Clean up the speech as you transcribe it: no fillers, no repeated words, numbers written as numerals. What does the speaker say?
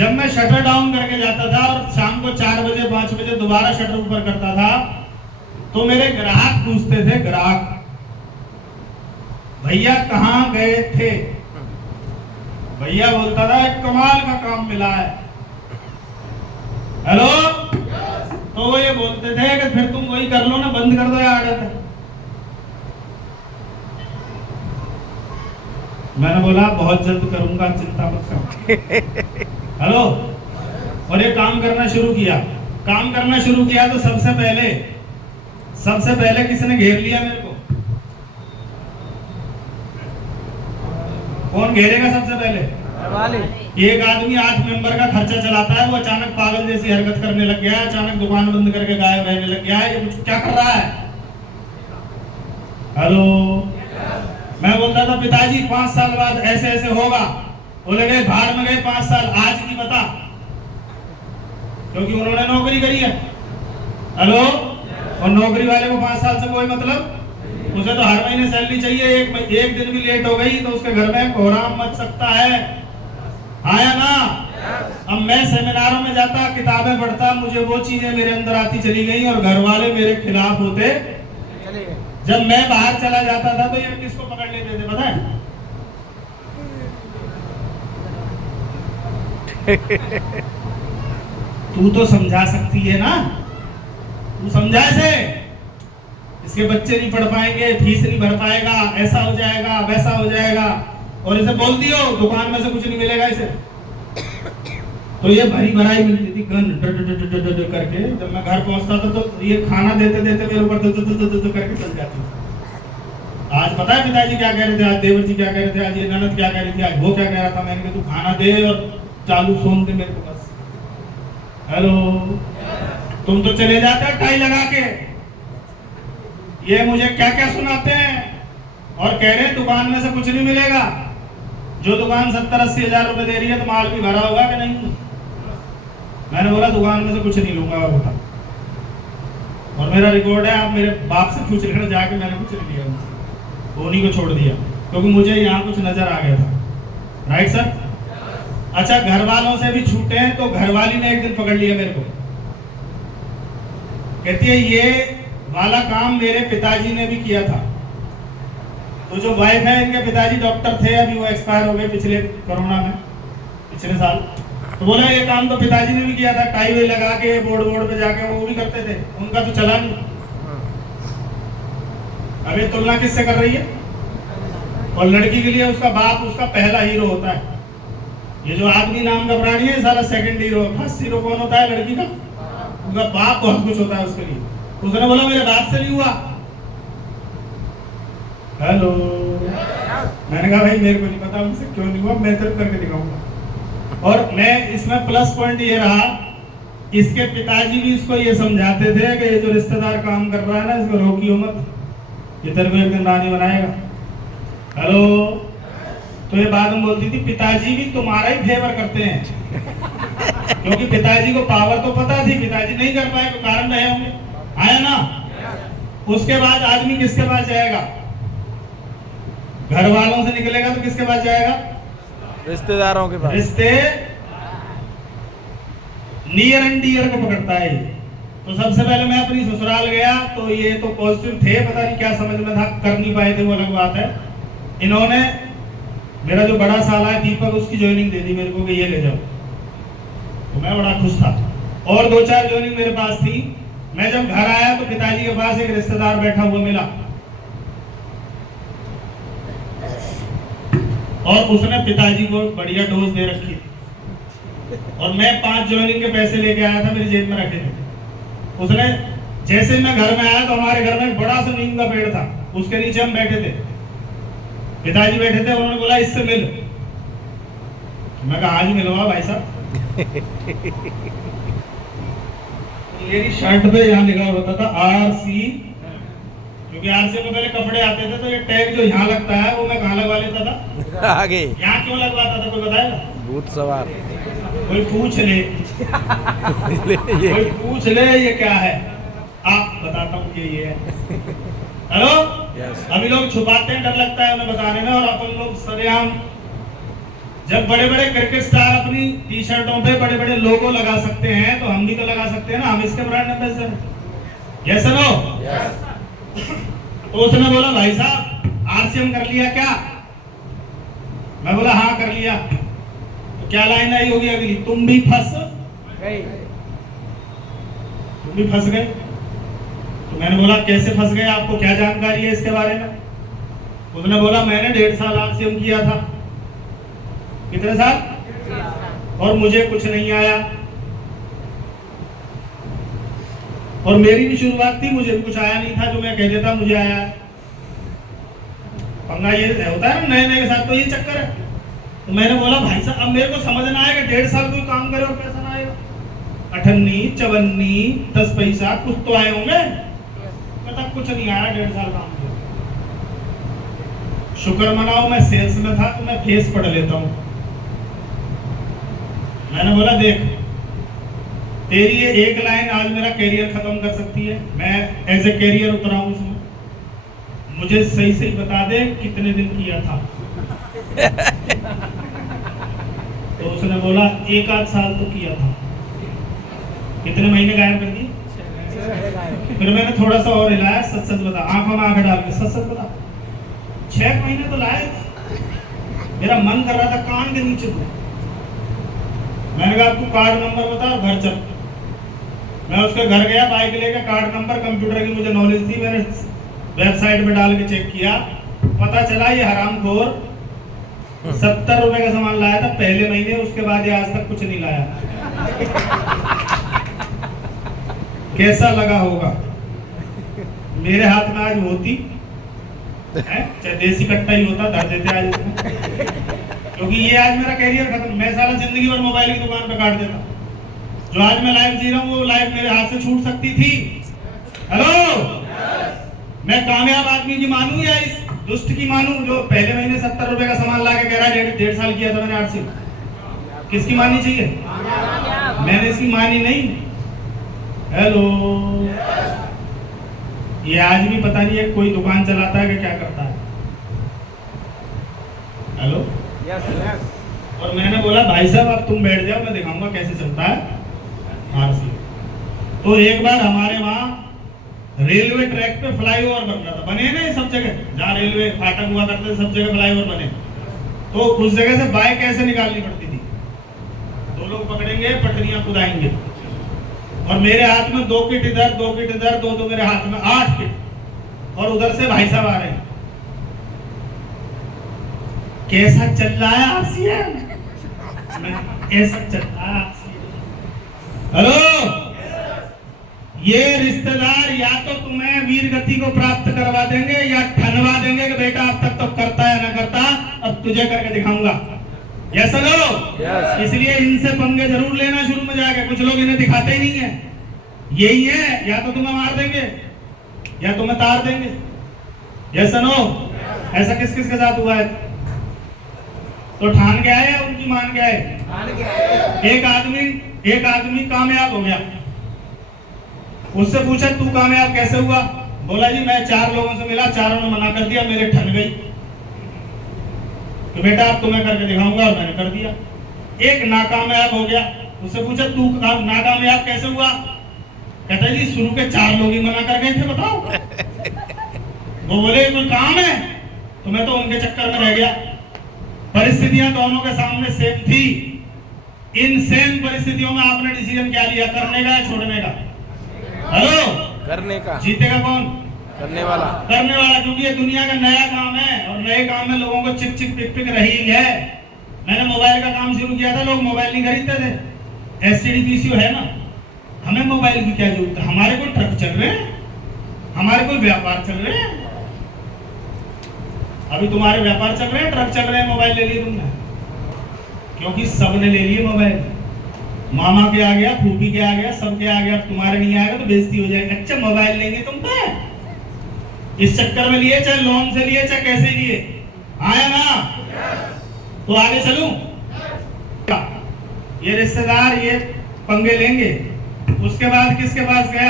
जब मैं shutter down करके जाता था और शाम को 4 बजे 5 बजे दोबारा शटर ऊपर करता था, तो मेरे ग्राहक पूछते थे, ग्राहक, भैया कहाँ गए थे? भैया बोलता था एक कमाल का काम मिला है। हेलो, तो वो ये बोलते थे कि फिर तुम वही कर लो ना, बंद कर दो या आदत। मैंने बोला बहुत जल्द करूंगा, चिंता मत करो। हेलो, और ये काम करना शुरू किया। काम करना शुरू किया तो सबसे पहले किसने घेर लिया मेरे को? कौन घेरेगा सबसे पहले? एक आदमी 8 मेंबर का खर्चा चलाता है, वो अचानक पागल जैसी हरकत करने लग गया है, अचानक दुकान बंद करके गायब रहने लग गया है, ये कुछ क्या कर रहा है? हेलो, मैं बोलता था पिताजी 5 साल बाद ऐसे ऐसे होगा। बोले गए बाहर में गए 5 साल, आज की बता, क्योंकि उन्होंने नौकरी करी है। हेलो, और नौकरी वाले को 5 साल से कोई मतलब, उसे तो हर महीने सैलरी चाहिए। एक दिन भी लेट हो गई तो उसके घर में कोहराम मच सकता है। आया ना? अब मैं सेमिनारों में जाता, किताबें पढ़ता, मुझे वो चीजें मेरे अंदर आती चली गई और घर वाले मेरे खिलाफ होते चले गए। जब मैं बाहर चला जाता था तो ये किसको पकड़ लेते थे पता है? तू तो समझा सकती है ना, तू समझा इसे, इसके बच्चे नहीं पढ़ पाएंगे, फीस नहीं भर पाएगा, ऐसा हो जाएगा, वैसा हो जाएगा, और इसे बोल दियो दुकान में से कुछ नहीं मिलेगा इसे। तो ये भरी भराई मिलती थी गन करके। जब मैं घर पहुंचता था तो ये खाना देते देते मेरे ऊपर करके चल जाती। आज पता है पिताजी क्या कह रहे थे, आज देवर जी क्या कह रहे थे, आज ये ननद क्या कह रही थी, आज वो क्या कह रहा था। मैंने कहा तू खाना दे और चालू सोन दे मेरे को बस। हेलो, तुम तो चले जाते टाई लगा के, ये मुझे क्या क्या सुनाते हैं और कह रहे हैं दुकान में से कुछ नहीं मिलेगा। जो दुकान 70-80 हजार रुपए दे रही है तो माल भी भरा होगा कि नहीं? मैंने बोला दुकान में से कुछ नहीं लूंगा और बता, और मेरा रिकॉर्ड है, आप मेरे बाप से पूछ लेना जाके, मैंने कुछ नहीं लिया, उन्हीं को छोड़ दिया क्योंकि मुझे यहाँ कुछ नजर आ गया था। Right sir? अच्छा, घर वालों से भी छूटे हैं तो घरवाली ने एक दिन पकड़ लिया मेरे को, कहती है ये वाला काम मेरे पिताजी ने भी किया था। तो जो वाइफ है, इनके पिताजी डॉक्टर थे, अभी वो एक्सपायर हो गए पिछले कोरोना में, पिछले साल। तो बोला ये काम तो पिताजी ने भी किया था, टाई वे लगा के बोर्ड पे जाके वो भी करते थे, उनका तो चला नहीं। अभी तुलना किससे कर रही है? और लड़की के लिए उसका बाप उसका पहला हीरो होता है। ये जो आदमी नाम का प्राणी है सारा सेकंड हीरो, फर्स्ट हीरो कौन होता है? लड़की का, उनका बाप बहुत कुछ होता है उसके लिए। उसने बोला मेरे बाप से नहीं हुआ। हेलो, मैंने कहा भाई मेरे को नहीं पता उनसे क्यों नहीं हुआ, मैं तेरे करके दिखाऊंगा। और मैं इसमें प्लस पॉइंट ये रहा, इसके पिताजी भी इसको ये समझाते थे कि ये जो रिश्तेदार काम कर रहा है ना, इसको रोकियो मत, ये तेरे को एक दिन रानी बनाएगा। हेलो, तो ये बात हम बोलती थी पिताजी भी तुम्हारा ही फेवर करते हैं, क्योंकि पिताजी को पावर तो पता थी, पिताजी नहीं कर पाए तो कारण रहे होंगे। आया ना? उसके बाद आदमी किसके पास जाएगा? घर वालों से निकलेगा तो किसके पास जाएगा? रिश्तेदारों के पास। रिश्ते नियर एंड डियर को पकड़ता है। तो सबसे पहले मैं अपनी ससुराल गया तो ये तो पॉजिटिव थे, पता नहीं क्या समझ में था, कर नहीं पाए थे, वो अलग बात है। इन्होंने मेरा जो बड़ा साला है दीपक, उसकी ज्वाइनिंग दे दी मेरे को कि ये ले जाओ, तो मैं बड़ा खुश था। और 2-4 ज्वाइनिंग मेरे पास थी। मैं जब घर आया तो पिताजी के पास एक रिश्तेदार बैठा हुआ मिला और उसने पिताजी को बढ़िया डोज दे रखी थी और मैं 5 ज्वाइनिंग के पैसे लेके आया था, मेरी जेब में रखे थे। उसने जैसे मैं घर में आया तो हमारे घर में एक बड़ा सा नीम का पेड़ था, उसके नीचे हम बैठे थे, पिताजी बैठे थे। उन्होंने बोला इससे मिल। मैं कहा आज मिलवा भाई साहब। मेरी शर्ट पे यहाँ लिखा होता था RC, क्योंकि RC में पहले कपड़े आते थे तो ये टैग जो यहाँ लगता है वो मैं कहाँ लगवा लेता था? आगे। यहाँ क्यों लगवाता था कोई बताएगा? भूत सवार। कोई पूछ ले कोई पूछ ले ये क्या है, आप बताता हूँ कि ये है। हेलो, अभी लोग छुपाते हैं, डर लगता है उन्हें बताने में, और अपन लोग सरेआम जब बड़े बड़े क्रिकेट स्टार अपनी टी शर्टों पे बड़े बड़े लोगो लगा सकते हैं तो हम भी तो लगा सकते हैं ना, हम इसके ब्रांड एम्बेसडर। Yes no? तो उसने बोला भाई साहब आरसीएम कर लिया क्या? मैं बोला हाँ कर लिया। तो क्या लाइन आई होगी अगली? तुम भी फंस गए। तो मैंने बोला कैसे फंस गए, आपको क्या जानकारी है इसके बारे में? उसने बोला मैंने 1.5 साल आरसीएम किया था। कितने साल? और मुझे कुछ नहीं आया। और मेरी भी शुरुआत थी, मुझे भी कुछ आया नहीं था जो मैं कह देता मुझे आया। पंगा ये होता है ना नए नए के साथ, तो ये चक्कर है। तो मैंने बोला भाई साहब अब मेरे को समझ ना आएगा 1.5 साल कोई काम करे और पैसा ना आएगा। 58 54 10 पैसा कुछ तो आए होंगे, मतलब कुछ नहीं आया 1.5 साल काम किया। शुक्र मनाओ मैं सेल्स में था तो मैं फेस पढ़ लेता हूँ। मैंने बोला देख तेरी ये एक लाइन आज मेरा कैरियर खत्म कर सकती है, मैं एज ए कैरियर उतरा हूं उसमें, मुझे सही सही बता दे कितने दिन किया था। तो उसने बोला 1 आध साल तो किया था। कितने महीने गायब कर दिए? फिर मैंने थोड़ा सा और हिलाया, सच सच बता, आंखों में आंखें डाल के सच सच बता। 6 महीने तो लाए थे, मेरा मन कर रहा था कान के नीचे को। मैंने कहा तू कार्ड नंबर बता और घर चल। मैं उसके घर गया बाइक लेकर, कार्ड नंबर, कंप्यूटर की मुझे नॉलेज थी, मैंने वेबसाइट पे डाल के चेक किया, पता चला ये हरामखोर 70 रुपए का सामान लाया था पहले महीने, उसके बाद ये आज तक कुछ नहीं लाया। कैसा लगा होगा? मेरे हाथ में आज होती है, चाहे देसी कट्टा ही होता धर देते आज इसमें। क्योंकि ये आज मेरा कैरियर खत्म, मैं सारा जिंदगी भर मोबाइल की दुकान पे काट देता। जो आज मैं लाइफ जी रहा हूँ वो लाइफ मेरे हाथ से छूट सकती थी। हेलो, मैं कामयाब आदमी की मानूं या इस दुष्ट की मानूं जो पहले महीने 70 रुपए का सामान ला के कह रहा है 1.5 साल किया था मैंने आरसी? किसकी माननी चाहिए? मैंने इसकी मानी नहीं। हेलो, ये आज भी पता नहीं है कोई दुकान चलाता है कि क्या करता है। हेलो, और मैंने बोला भाई साहब अब तुम बैठ जाओ, मैं दिखाऊंगा कैसे चलता है आरसी। तो एक बार हमारे वहां रेलवे ट्रैक पे फ्लाईओवर बन रहा था, बने ना सब जगह, जहाँ रेलवे फाटक हुआ करते सब जगह फ्लाईओवर बने। तो उस जगह से बाइक कैसे निकालनी पड़ती थी? 2 लोग पकड़ेंगे, पटरियां कुदाएंगे, और मेरे हाथ में 2 किट इधर 2 किट इधर, 2 मेरे हाथ में 8 किट, और उधर से भाई साहब आ रहे हैं। कैसा चल रहा है आरसीएम? ऐसा चल रहा है आरसीएम। हेलो, ये रिश्तेदार या तो तुम्हें वीर गति को प्राप्त करवा देंगे या ठनवा देंगे कि बेटा अब तक तो करता है ना करता, अब तुझे करके दिखाऊंगा। यस हेलो, इसलिए इनसे पंगे जरूर लेना शुरू में जाके। कुछ लोग इन्हें दिखाते ही नहीं है, यही है, या तो तुम्हें मार देंगे या तुम्हें तार देंगे। Yes no? ऐसा किस किस के साथ हुआ है? तो ठान के आए या उनकी मान के आए? एक आदमी कामयाब हो गया, उससे पूछा तू कामयाब कैसे हुआ? बोला जी मैं 4 लोगों से मिला, चारों ने मना कर दिया, मेरे ठन गई तो बेटा अब तुम्हें करके दिखाऊंगा, और मैंने कर दिया। एक नाकामयाब हो गया, उससे पूछा तू नाकामयाब कैसे हुआ? कहता जी शुरू के 4 लोग ही मना कर गए थे, बताओ। वो बोले कोई काम है? तो मैं तो उनके चक्कर में रह गया। परिस्थितियां दोनों के सामने सेम थी। इन सेम परिस्थितियों में आपने डिसीजन क्या लिया, करने का या छोड़ने का? हेलो, करने का। जीतेगा कौन? करने वाला। करने वाला, क्योंकि ये दुनिया का नया काम है, और नए काम में लोगों को चिक चिक पिक पिक रही है। मैंने मोबाइल का काम शुरू किया था, लोग मोबाइल नहीं खरीदते थे, एसटीडी पीसीओ है ना, हमें मोबाइल की क्या जरूरत है? हमारे कोई ट्रक चल रहे हैं, हमारे कोई व्यापार चल रहे हैं। अभी तुम्हारे व्यापार चल रहे हैं, ट्रक चल रहे हैं, मोबाइल ले लिए तुमने, क्योंकि सबने ले लिए मोबाइल। मामा के आ गया, फूफी के आ गया, सबके आ गया, तुम्हारे नहीं आएगा तो बेइज्जती हो जाएगी। अच्छा मोबाइल लेंगे तुम पे, इस चक्कर में लिए, चाहे लोन से लिए चाहे कैसे लिए, आया ना? तो आगे चलूं? ये रिश्तेदार ये पंगे लेंगे, उसके बाद किसके पास गया?